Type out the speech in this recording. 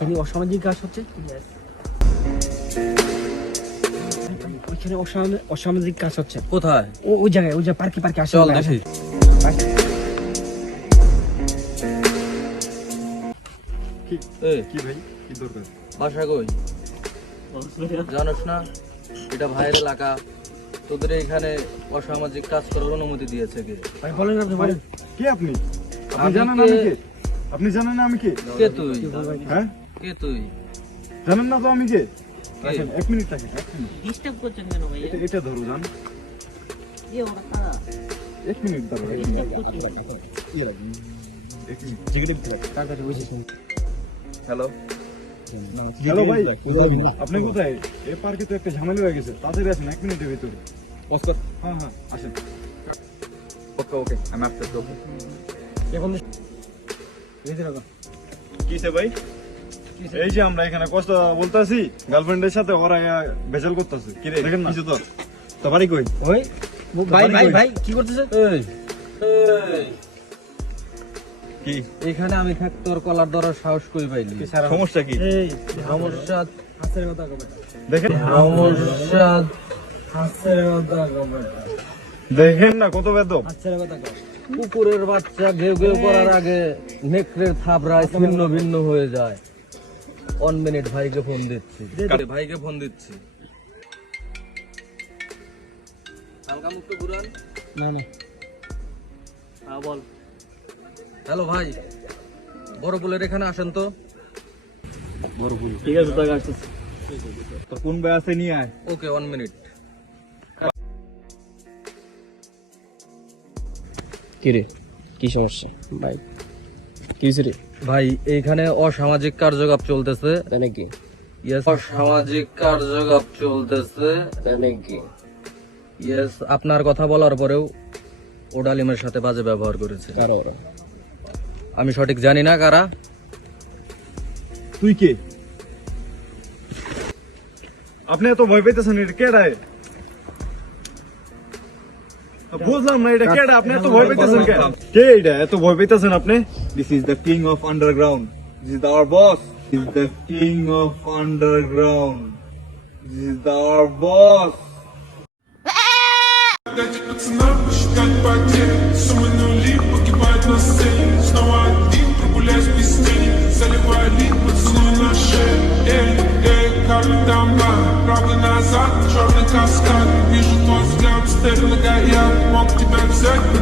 এখানে অসামাজিক কাজ হচ্ছে? ওইখানে অসামাজিক কাজ হচ্ছে। কোথায়? ও ওই জায়গায় ওই যে পার্কে পার্কে আসে চল দেখি। কি? ভাই? কি দরকার? বাসা কই? জানোস না? এটা ভাইয়ের এলাকা। তোদের এখানে অসামাজিক কাজ করার অনুমতি দিয়েছে কে? ভাই বলেন আপনি বলেন। কে আপনি? জানেন? আমি কে? আপনি জানেন না আমি কে? কে তুই? হ্যাঁ? কে তুই? জানেন না তো আমি কে? কে? এক মিনিট থাকে এক মিনিট। ডিস্টার্ব করছেন কেন ভাইয়া? এটা এটা ধরো জান। এ ওরা কারা? এক মিনিট ধরো এক মিনিট। করছেন এক মিনিট। তাড়াতাড়ি বুঝিস হ্যালো হ্যালো ভাই আপনি কোথায়? এই পার্কে তো একটা ঝামেলা হয়ে গেছে তাড়াতাড়ি আসেন এক মিনিটের ভিতরে। অস্কর হ্যাঁ হ্যাঁ আসেন। ওকে ওকে আমি আসতেছি ওকে এখন কিসে ভাই? এই যে আমরা এখানে কষ্ট বলতাছি গার্লফ্রেন্ডের সাথে ওরা ভেজাল করতেছে। কি রে? দেখেন না? তো তো বাড়ি কই? ওই ভাই ভাই ভাই কি করতেছে? এই। কি? এখানে আমি থাক তোর কলার ধরার সাহস কই পাইলি সমস্যা কি? এই সমস্যা হাসের কথা কবে? দেখেন সমস্যা হাসের কথা কবে? দেখেন না কত বেদব। হাসের কথা কবে? কুকুরের বাচ্চা ঘেউ ঘেউ করার আগে নেকড়ের থাবড়ায় ছিন্ন ভিন্ন হয়ে যায়। অন মিনিট ভাইকে ফোন দিচ্ছি। ভাইকে ফোন দিচ্ছি। হালকা মুক্ত ঘুরান। না না। হ্যাঁ বল। হ্যালো ভাই। বড় পুলের এখানে আসেন তো? ঠিক আছে তাকে আসতেছে তো কোন ভাই আছে নিয়ে আয়। ওকে ওয়ান মিনিট কি রে কি সমস্যা? ভাই কি ভাই এইখানে অসামাজিক কার্যকলাপ চলতেছে। তাই নাকি? অসামাজিক কার্যকলাপ চলতেছে। তাই নাকি? ইয়েস আপনার কথা বলার পরেও ও ডালিমের সাথে বাজে ব্যবহার করেছে। কারও? ওরা আমি সঠিক জানি না কারা। তুই কে? আপনি এত ভয় পেতেছেন এটা কে রায়? বুঝলাম না এটা কে আপনি এত ভয় পেতেছেন কে কে এটা এত ভয় পেতেছেন আপনি this is the king of underground this is our boss is the king of underground this is our boss Дайте пацанам посчитать потери Суммы нули погибают на сцене Снова один, прогуляюсь без тени Заливаю лик, поцелуй на шее Эй, эй, как там надо Правда назад, черный каскад Вижу твой взгляд, Yapmak yeah, monkey back,